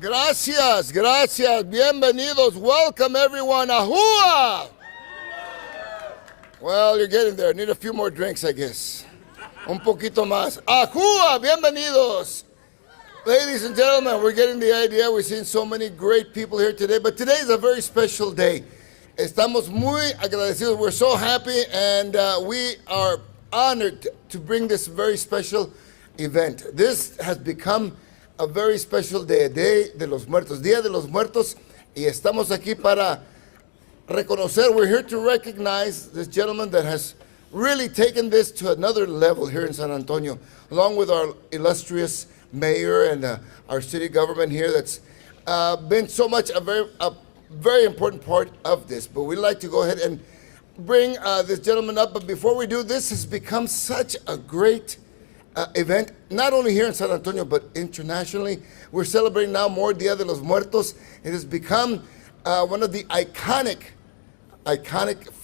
Gracias, gracias, bienvenidos, welcome everyone, ahua! Well, you're getting there, need a few more drinks, I guess. Un poquito más. Ahua, bienvenidos! Ladies and gentlemen, we're getting the idea, we're seeing so many great people here today, but today is a very special day. Estamos muy agradecidos, we're so happy, and we are honored to bring this very special event. This has become a very special day, Day de los Muertos, Día de los Muertos, y estamos aquí para reconocer, we're here to recognize this gentleman that has really taken this to another level here in San Antonio, along with our illustrious mayor and our city government here that's been so much a very important part of this. But we'd like to go ahead and bring this gentleman up, but before we do, this has become such a great event, not only here in San Antonio, but internationally. We're celebrating now more Dia de los Muertos. It has become one of the iconic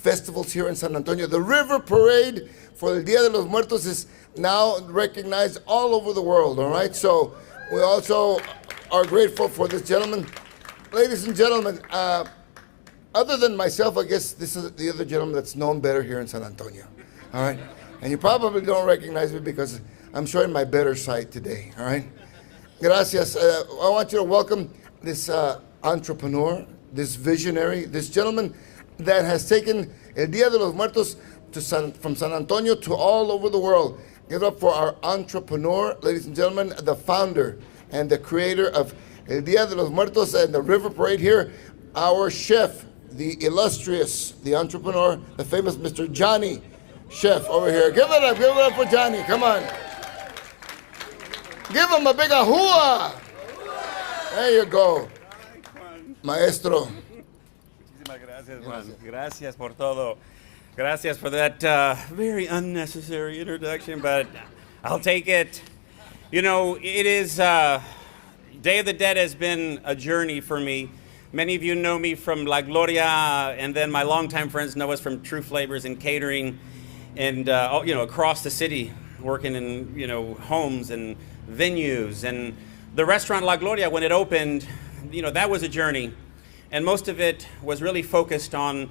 festivals here in San Antonio. The river parade for the Dia de los Muertos is now recognized all over the world, all right? So we also are grateful for this gentleman. Ladies and gentlemen, other than myself, I guess this is the other gentleman that's known better here in San Antonio, all right? And you probably don't recognize me because I'm showing my better side today, all right? Gracias. I want you to welcome this entrepreneur, this visionary, this gentleman that has taken El Dia de los Muertos from San Antonio to all over the world. Give it up for our entrepreneur, ladies and gentlemen, the founder and the creator of El Dia de los Muertos and the River Parade here, our chef, the illustrious, the entrepreneur, the famous Mr. Johnny Chef over here. Give it up for Johnny, come on. Give him a big ahua. There you go, maestro. Muchísimas gracias, Juan. Gracias por todo. Gracias for that very unnecessary introduction, but I'll take it. You know, it is, Day of the Dead has been a journey for me. Many of you know me from La Gloria, and then my longtime friends know us from True Flavors and catering, and you know, across the city, working in, you know, homes and venues. And the restaurant La Gloria, when it opened, you know, that was a journey, and most of it was really focused on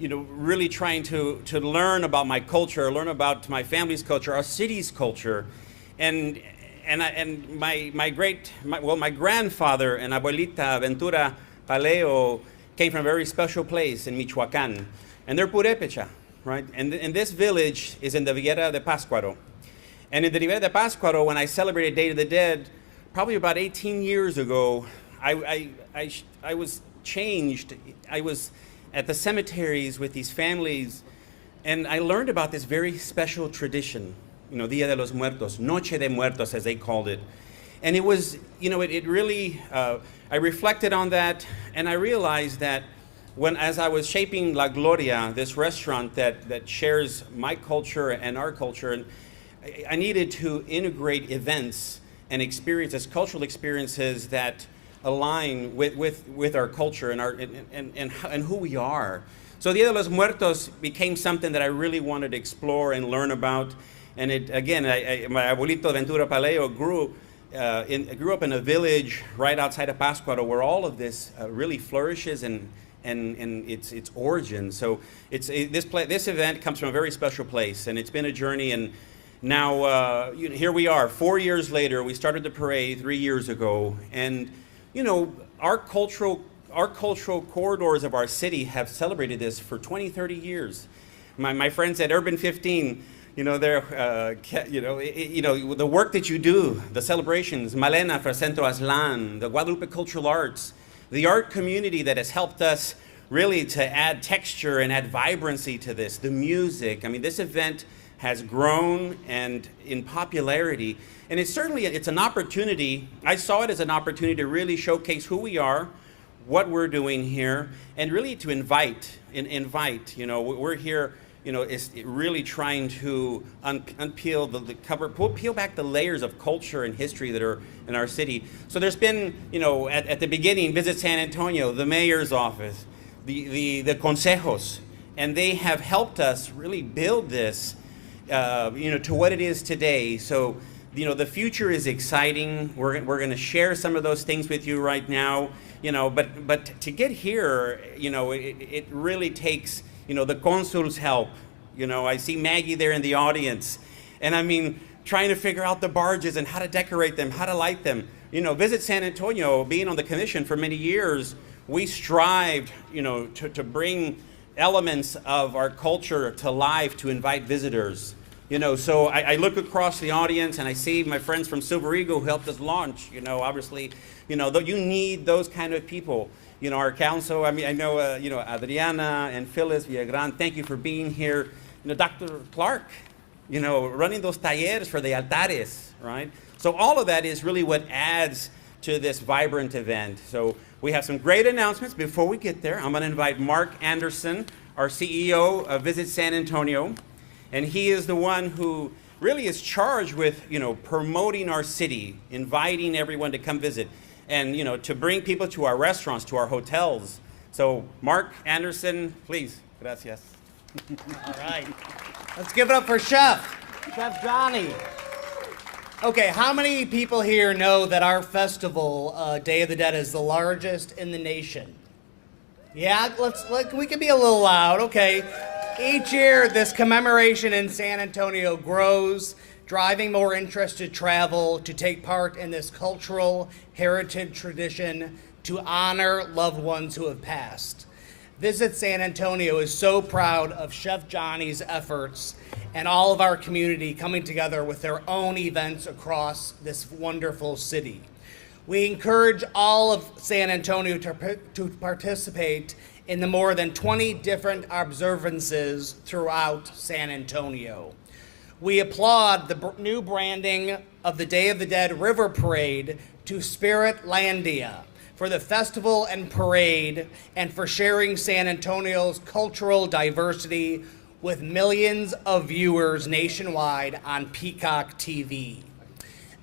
really trying to learn about my culture, learn about my family's culture, our city's culture, and my grandfather and abuelita Ventura Paleo came from a very special place in Michoacán, and they're Purépecha, right? And this village is in the Ribera de Pátzcuaro. And in the Ribera de Pátzcuaro, when I celebrated Day of the Dead, probably about 18 years ago, I was changed. I was at the cemeteries with these families, and I learned about this very special tradition, Dia de los Muertos, Noche de Muertos, as they called it. And it was, it really, I reflected on that, and I realized that as I was shaping La Gloria, this restaurant that shares my culture and our culture, and I needed to integrate events and experiences, cultural experiences that align with our culture and who we are. So Dia de los Muertos became something that I really wanted to explore and learn about. And my abuelito Ventura Paleo grew up in a village right outside of Pátzcuaro where all of this really flourishes and its origin. So this event comes from a very special place, and it's been a journey. And now here we are, 4 years later. We started the parade 3 years ago, and our cultural corridors of our city have celebrated this for 20, 30 years. My friends at Urban 15, they're, the work that you do, the celebrations, Malena for Centro Aslan, the Guadalupe Cultural Arts, the art community that has helped us really to add texture and add vibrancy to this, the music. I mean, this event has grown and in popularity. And it's an opportunity. I saw it as an opportunity to really showcase who we are, what we're doing here, and really to invite. We're here, is really trying to unpeel the cover, peel back the layers of culture and history that are in our city. So there's been, at the beginning, Visit San Antonio, the mayor's office, the consejos, and they have helped us really build this, to what it is today. So, the future is exciting. We're going to share some of those things with you right now, but to get here, it really takes, the consul's help. I see Maggie there in the audience, and I mean, trying to figure out the barges and how to decorate them, how to light them. Visit San Antonio, being on the commission for many years, we strived, to bring elements of our culture to life, to invite visitors. So I look across the audience and I see my friends from Silver Eagle who helped us launch. Obviously, you need those kind of people. Our council, I know, Adriana and Phyllis Villagran, thank you for being here. Dr. Clark, running those talleres for the altares, right? So all of that is really what adds to this vibrant event. So we have some great announcements. Before we get there, I'm going to invite Mark Anderson, our CEO of Visit San Antonio. And he is the one who really is charged with, promoting our city, inviting everyone to come visit, and, to bring people to our restaurants, to our hotels. So, Mark Anderson, please. Gracias. All right. Let's give it up for Chef Johnny. Okay, how many people here know that our festival, Day of the Dead, is the largest in the nation? Yeah, we can be a little loud. Okay. Each year, this commemoration in San Antonio grows, driving more interest to travel, to take part in this cultural heritage tradition, to honor loved ones who have passed. Visit San Antonio is so proud of Chef Johnny's efforts and all of our community coming together with their own events across this wonderful city. We encourage all of San Antonio to participate in the more than 20 different observances throughout San Antonio. We applaud the new branding of the Day of the Dead River Parade to Spiritlandia for the festival and parade and for sharing San Antonio's cultural diversity with millions of viewers nationwide on Peacock TV.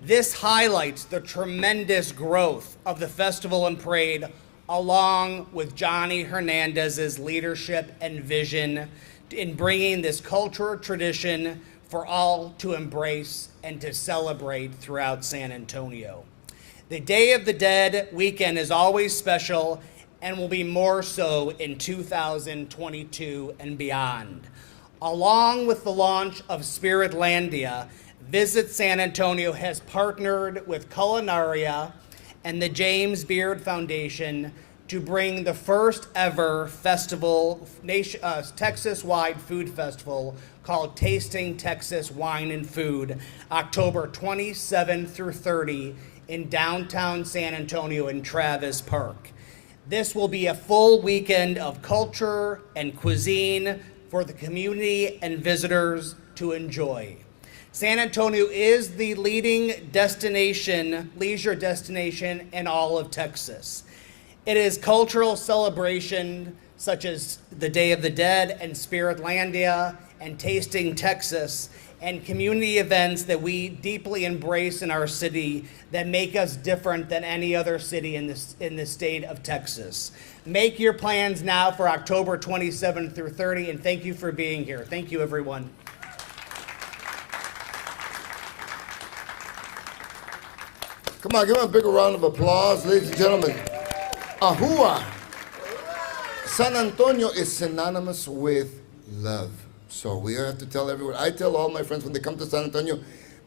This highlights the tremendous growth of the festival and parade, along with Johnny Hernandez's leadership and vision in bringing this cultural tradition for all to embrace and to celebrate throughout San Antonio. The Day of the Dead weekend is always special, and will be more so in 2022 and beyond. Along with the launch of Spiritlandia, Visit San Antonio has partnered with Culinaria and the James Beard Foundation to bring the first ever festival, Texas-wide food festival called Tasting Texas Wine and Food, October 27 through 30 in downtown San Antonio in Travis Park. This will be a full weekend of culture and cuisine for the community and visitors to enjoy. San Antonio is the leading destination, leisure destination in all of Texas. It is cultural celebration such as the Day of the Dead and Spiritlandia and Tasting Texas and community events that we deeply embrace in our city that make us different than any other city in the state of Texas. Make your plans now for October 27 through 30, and thank you for being here. Thank you, everyone. Come on, give him a big round of applause, ladies and gentlemen. Ahua. San Antonio is synonymous with love. So we have to tell everyone. I tell all my friends when they come to San Antonio,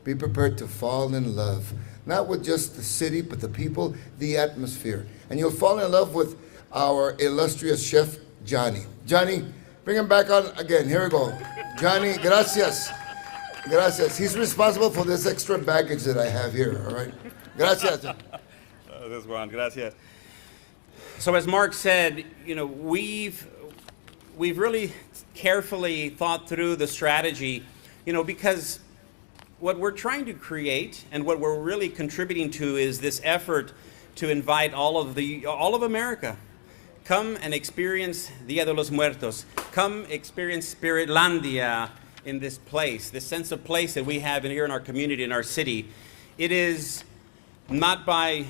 be prepared to fall in love. Not with just the city, but the people, the atmosphere. And you'll fall in love with our illustrious chef, Johnny. Johnny, bring him back on again. Here we go. Johnny, gracias. Gracias. He's responsible for this extra baggage that I have here, all right? Gracias. This one, gracias. So as Mark said, you know, we've really carefully thought through the strategy, you know, because what we're trying to create and what we're really contributing to is this effort to invite all of America. Come and experience Dia de los Muertos. Come experience Spiritlandia in this place, this sense of place that we have here in our community, in our city. It is not by,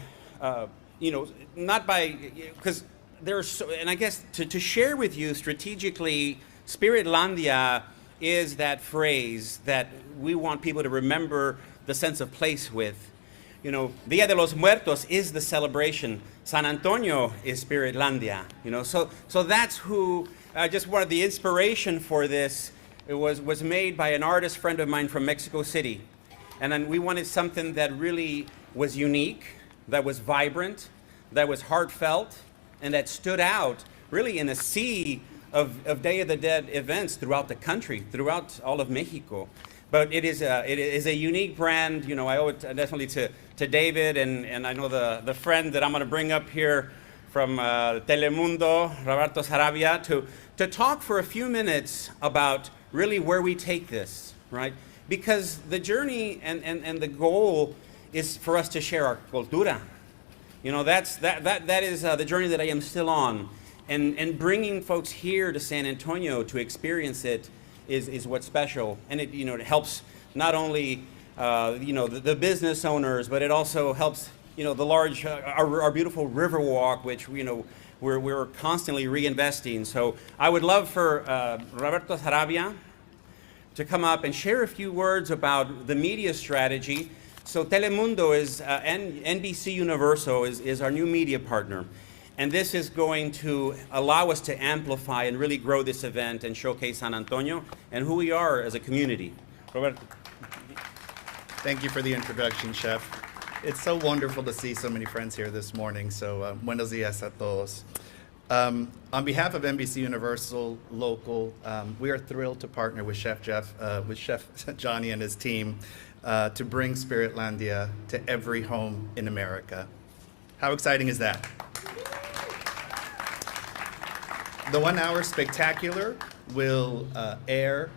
because there's, so, and I guess to share with you strategically, Spiritlandia is that phrase that we want people to remember the sense of place with. You know, Dia de los Muertos is the celebration. San Antonio is Spiritlandia. You know, so that's who. Just wanted the inspiration for this. It was made by an artist friend of mine from Mexico City, and then we wanted something that really was unique, that was vibrant, that was heartfelt, and that stood out really in a sea of Day of the Dead events throughout the country, throughout all of Mexico. But it is a unique brand. You know, I owe it definitely to David, and I know the friend that I'm going to bring up here from Telemundo, Roberto Sarabia, to talk for a few minutes about really where we take this, right? Because the journey and the goal is for us to share our cultura. You know, that is the journey that I am still on. And bringing folks here to San Antonio to experience it is what's special. And it, you know, it helps not only, the business owners, but it also helps, you know, the large, our beautiful Riverwalk, which, you know, we're constantly reinvesting. So I would love for Roberto Sarabia to come up and share a few words about the media strategy. So Telemundo is, NBC Universal is our new media partner. And this is going to allow us to amplify and really grow this event and showcase San Antonio and who we are as a community. Roberto. Thank you for the introduction, Chef. It's so wonderful to see so many friends here this morning. So buenos dias a todos. On behalf of NBC Universal Local, we are thrilled to partner with Chef Johnny and his team to bring Spiritlandia to every home in America. How exciting is that? The 1 hour spectacular will air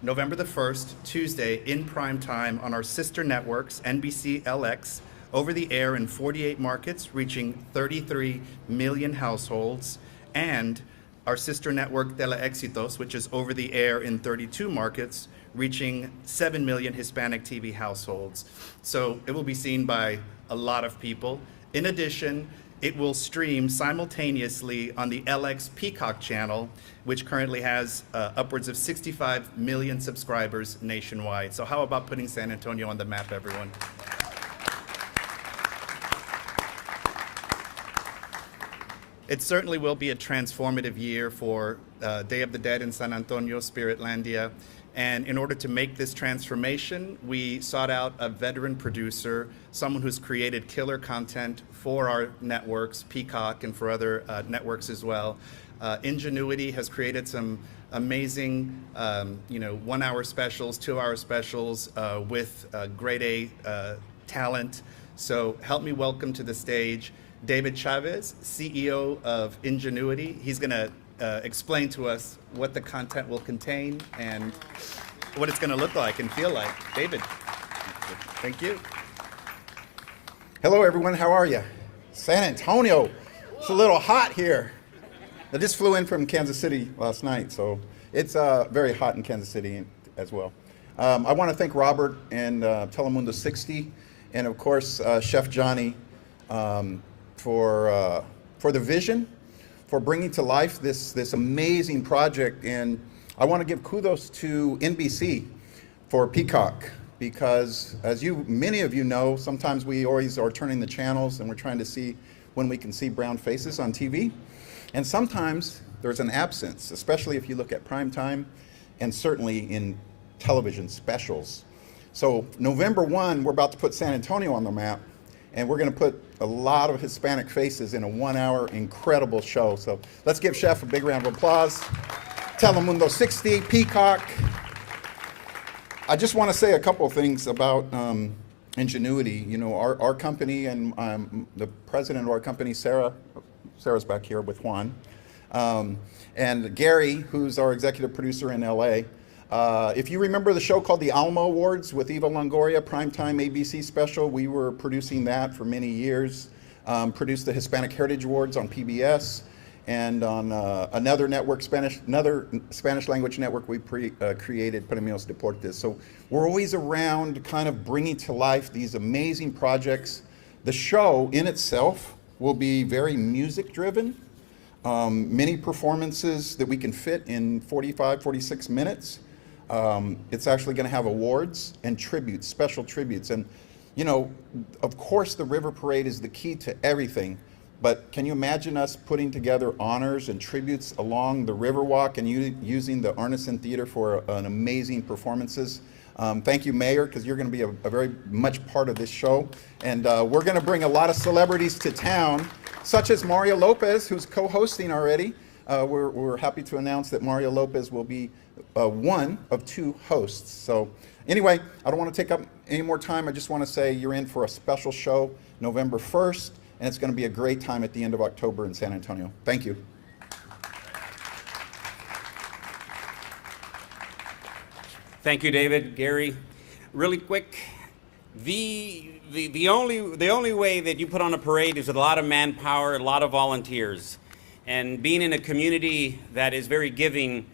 November the 1st, Tuesday, in prime time on our sister networks, NBC LX, over the air in 48 markets, reaching 33 million households, and our sister network, Tele Éxitos, which is over the air in 32 markets, reaching 7 million Hispanic TV households. So it will be seen by a lot of people. In addition, it will stream simultaneously on the LX Peacock channel, which currently has upwards of 65 million subscribers nationwide. So how about putting San Antonio on the map, everyone? It certainly will be a transformative year for Day of the Dead in San Antonio, Spiritlandia. And in order to make this transformation, we sought out a veteran producer, someone who's created killer content for our networks, Peacock, and for other networks as well. Ingenuity has created some amazing, 1-hour specials, 2-hour specials with grade A talent. So help me welcome to the stage David Chavez, CEO of Ingenuity. He's going to explain to us what the content will contain and what it's going to look like and feel like. David, thank you. Hello, everyone. How are you? San Antonio. It's a little hot here. I just flew in from Kansas City last night, so it's very hot in Kansas City as well. I want to thank Robert and Telemundo 60, and of course Chef Johnny for the vision, for bringing to life this amazing project. And I want to give kudos to NBC for Peacock, because as many of you know, sometimes we always are turning the channels and we're trying to see when we can see brown faces on TV. And sometimes there's an absence, especially if you look at prime time and certainly in television specials. So November 1, we're about to put San Antonio on the map, and we're going to put a lot of Hispanic faces in a 1-hour incredible show. So let's give Chef a big round of applause. Telemundo 60, Peacock. I just want to say a couple of things about Ingenuity. You know, our company and the president of our company, Sarah's back here with Juan, and Gary, who's our executive producer in LA. If you remember the show called the Alma Awards with Eva Longoria, primetime ABC special, we were producing that for many years. Produced the Hispanic Heritage Awards on PBS, and on another network, another Spanish language network we created, Premios Deportes. So we're always around kind of bringing to life these amazing projects. The show in itself will be very music driven. Many performances that we can fit in 45, 46 minutes. It's actually going to have awards and tributes, special tributes. And, you know, of course the River Parade is the key to everything, but can you imagine us putting together honors and tributes along the Riverwalk and using the Arneson Theater for an amazing performances? Thank you, Mayor, because you're going to be a very much part of this show. And we're going to bring a lot of celebrities to town, such as Mario Lopez, who's co-hosting already. We're happy to announce that Mario Lopez will be one of 2 hosts. So anyway, I don't want to take up any more time. I just want to say you're in for a special show November 1st, and it's going to be a great time at the end of October in San Antonio. Thank you. Thank you, David. Gary, really quick, the only way that you put on a parade is with a lot of manpower, a lot of volunteers. And being in a community that is very giving,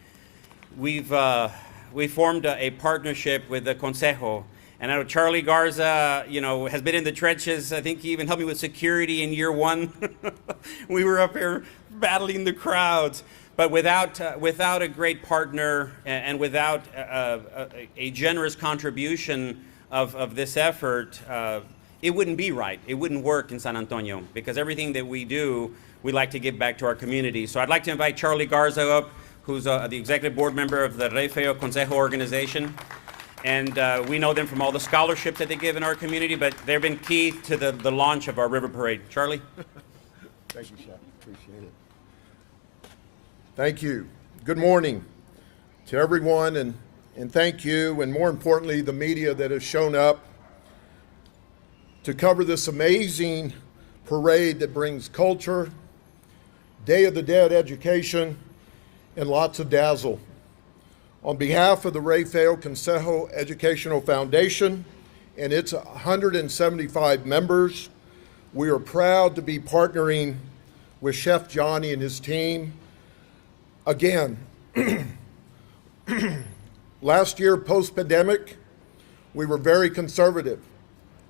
we formed a partnership with the Consejo. And I know Charlie Garza, has been in the trenches. I think he even helped me with security in year 1. We were up here battling the crowds. But without a great partner and without a generous contribution of this effort, it wouldn't be right. It wouldn't work in San Antonio, because everything that we do, we like to give back to our community. So I'd like to invite Charlie Garza up, who's the executive board member of the Rey Feo Consejo organization. And we know them from all the scholarships that they give in our community, but they've been key to the launch of our River Parade. Charlie? Thank you, Chef. Appreciate it. Thank you. Good morning to everyone, and thank you, and more importantly, the media that has shown up to cover this amazing parade that brings culture, Day of the Dead education, and lots of dazzle. On behalf of the Rey Feo Consejo Educational Foundation and its 175 members, we are proud to be partnering with Chef Johnny and his team. Again, last year, post-pandemic, we were very conservative.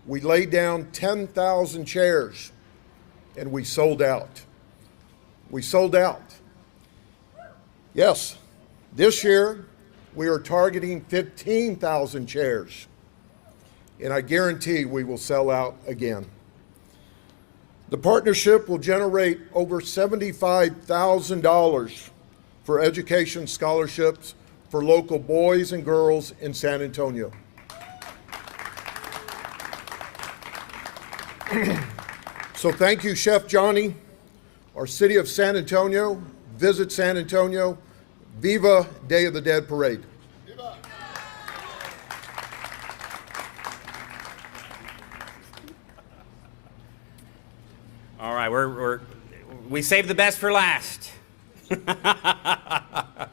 We laid down 10,000 chairs, and we sold out. We sold out. Yes, this year, we are targeting 15,000 chairs, and I guarantee we will sell out again. The partnership will generate over $75,000 for education scholarships for local boys and girls in San Antonio. So thank you, Chef Johnny, our City of San Antonio, Visit San Antonio, Viva Day of the Dead Parade. All right, we saved the best for last. I'd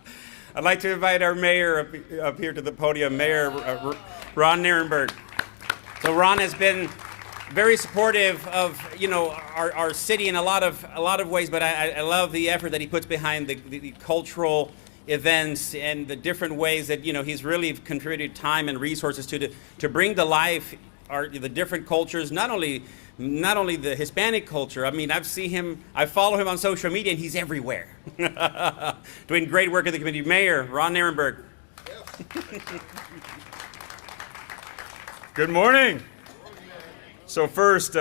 like to invite our mayor up here to the podium, Mayor Ron Nirenberg. So Ron has been very supportive of our city in a lot of ways, but I love the effort that he puts behind the cultural events and the different ways that he's really contributed time and resources to bring to life the different cultures, not only the Hispanic culture. I mean, I follow him on social media, and he's everywhere. Doing great work in the community. Mayor Ron Nirenberg. Good morning. So first,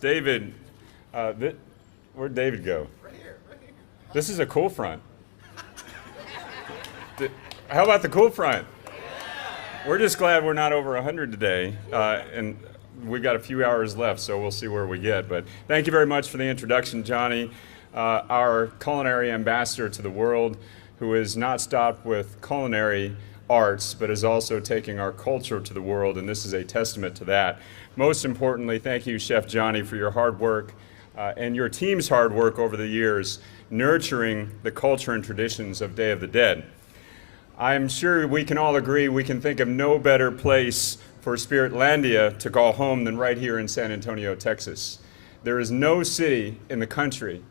David, where'd David go? Right here. This is a cool front. How about the cool front? We're just glad we're not over 100 today, and we've got a few hours left, so we'll see where we get. But thank you very much for the introduction, Johnny, our culinary ambassador to the world, who has not stopped with culinary arts, but is also taking our culture to the world, and this is a testament to that. Most importantly, thank you, Chef Johnny, for your hard work and your team's hard work over the years, nurturing the culture and traditions of Day of the Dead. I'm sure we can all agree we can think of no better place for Spiritlandia to call home than right here in San Antonio, Texas. There is no city in the country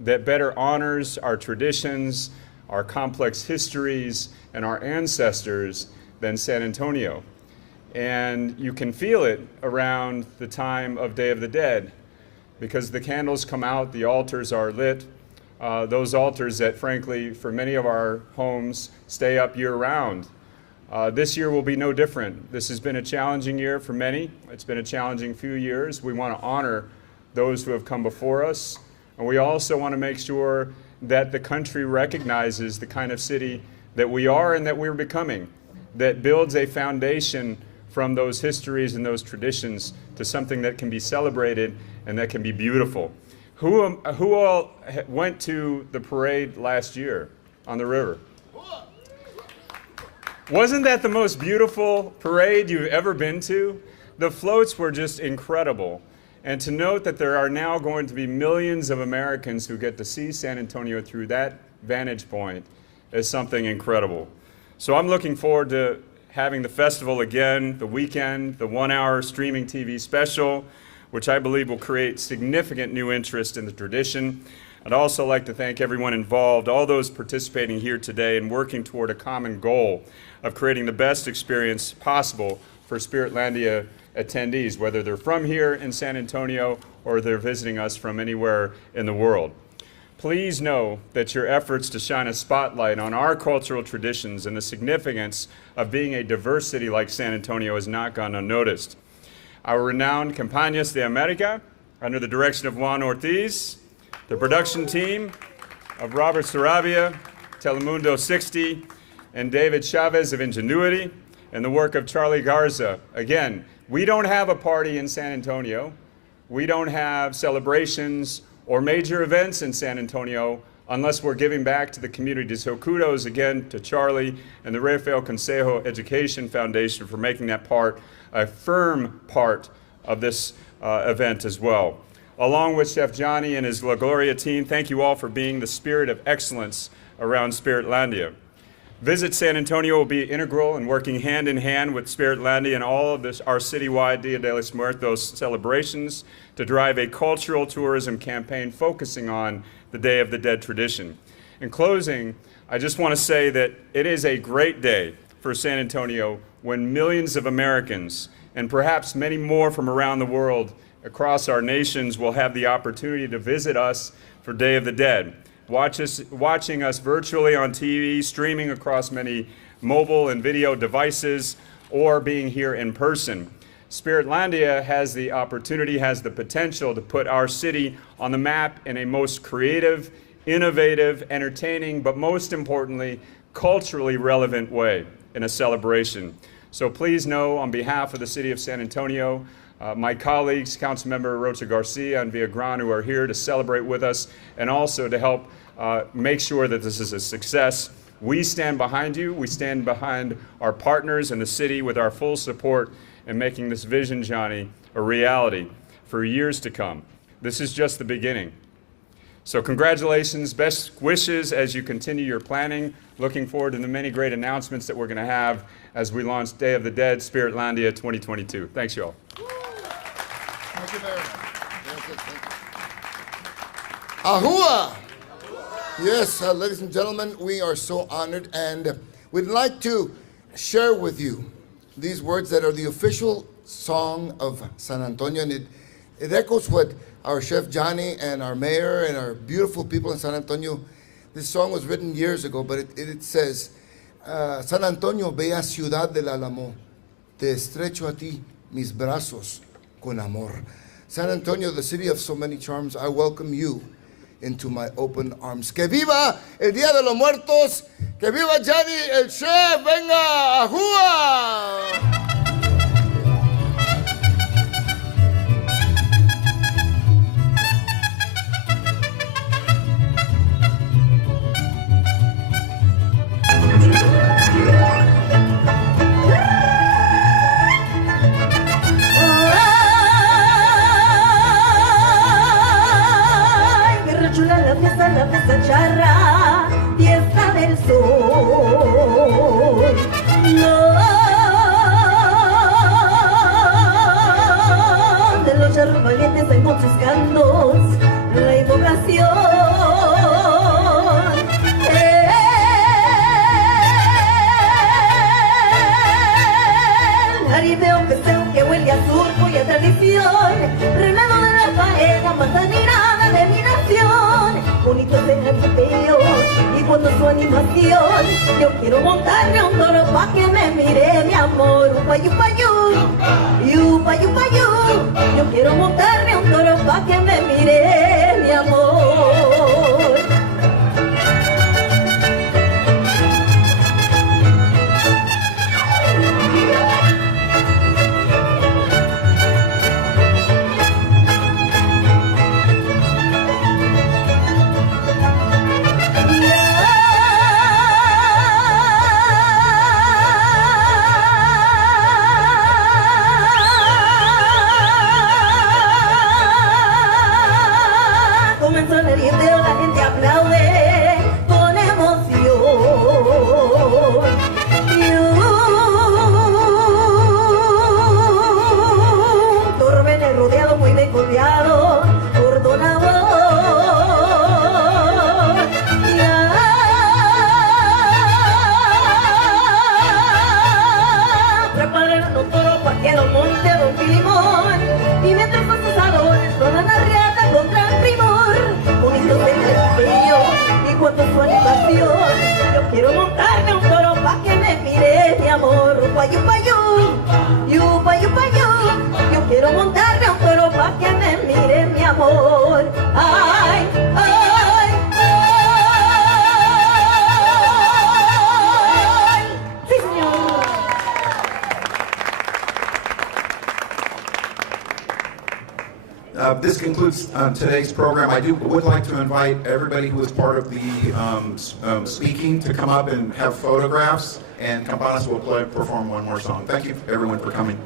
that better honors our traditions, our complex histories, and our ancestors than San Antonio. And you can feel it around the time of Day of the Dead, because the candles come out, the altars are lit, those altars that, frankly, for many of our homes, stay up year-round. This year will be no different. This has been a challenging year for many. It's been a challenging few years. We want to honor those who have come before us, and we also want to make sure that the country recognizes the kind of city that we are and that we're becoming, that builds a foundation from those histories and those traditions to something that can be celebrated and that can be beautiful. Who all went to the parade last year on the river? Wasn't that the most beautiful parade you've ever been to? The floats were just incredible. And to note that there are now going to be millions of Americans who get to see San Antonio through that vantage point is something incredible. So I'm looking forward to having the festival again, the weekend, the 1-hour streaming TV special, which I believe will create significant new interest in the tradition. I'd also like to thank everyone involved, all those participating here today and working toward a common goal of creating the best experience possible for Spiritlandia attendees, whether they're from here in San Antonio or they're visiting us from anywhere in the world. Please know that your efforts to shine a spotlight on our cultural traditions and the significance of being a diverse city like San Antonio has not gone unnoticed. Our renowned Campañas de América, under the direction of Juan Ortiz, the production team of Robert Sarabia, Telemundo 60, and David Chavez of Ingenuity, and the work of Charlie Garza. Again, we don't have a party in San Antonio. We don't have celebrations or major events in San Antonio unless we're giving back to the community. So kudos again to Charlie and the Rafael Consejo Education Foundation for making that part a firm part of this event as well. Along with Chef Johnny and his La Gloria team, thank you all for being the spirit of excellence around Spiritlandia. Visit San Antonio will be integral in working hand in hand with Spiritlandia and all of our citywide Dia de los Muertos celebrations to drive a cultural tourism campaign focusing on the Day of the Dead tradition. In closing, I just want to say that it is a great day for San Antonio when millions of Americans, and perhaps many more from around the world across our nations, will have the opportunity to visit us for Day of the Dead. Watching us virtually on TV, streaming across many mobile and video devices, or being here in person. Spiritlandia has the opportunity, has the potential to put our city on the map in a most creative, innovative, entertaining, but most importantly, culturally relevant way in a celebration. So please know, on behalf of the city of San Antonio, my colleagues, Councilmember Rocha Garcia and Villagran, who are here to celebrate with us and also to help make sure that this is a success. We stand behind you. We stand behind our partners in the city with our full support in making this vision, Johnny, a reality for years to come. This is just the beginning. So congratulations, best wishes as you continue your planning. Looking forward to the many great announcements that we're going to have as we launch Day of the Dead, Spiritlandia 2022. Thanks, you all. Thank you very much. Ahua! Yes, ladies and gentlemen, we are so honored, and we'd like to share with you these words that are the official song of San Antonio, and it echoes what our chef Johnny and our mayor and our beautiful people in San Antonio. This song was written years ago, but it says, San Antonio, bella ciudad del Álamo, te estrecho a ti mis brazos con amor. San Antonio, the city of so many charms, I welcome you into my open arms. Que viva el Día de los Muertos, que viva Johnny el chef, venga, ajúa. La fiesta charra, fiesta del sol. No, de los charros valientes hay muchos cantos, la invocación. El jaripeo festeo que huele a surco y a tradición, remedo de la faena, manzanera de mi nación. Bonito es el jaripeo y cuando su animación, yo quiero montarme un toro pa' que me mire mi amor. Upa yupa yu, yupa yupa yu. Yo quiero montarme un toro pa' que me mire mi amor. Yo quiero montarme un toro pa' que me mire mi amor. Upa yupa yu, yupa yupa yu. Yo quiero montarme un toro pa' que me mire mi amor. Ay, ay, ay. Sí, señor. This concludes today's program. I would like to invite everybody who is part of the speaking to come up and have photographs, and Campanas will perform one more song. Thank you, everyone, for coming.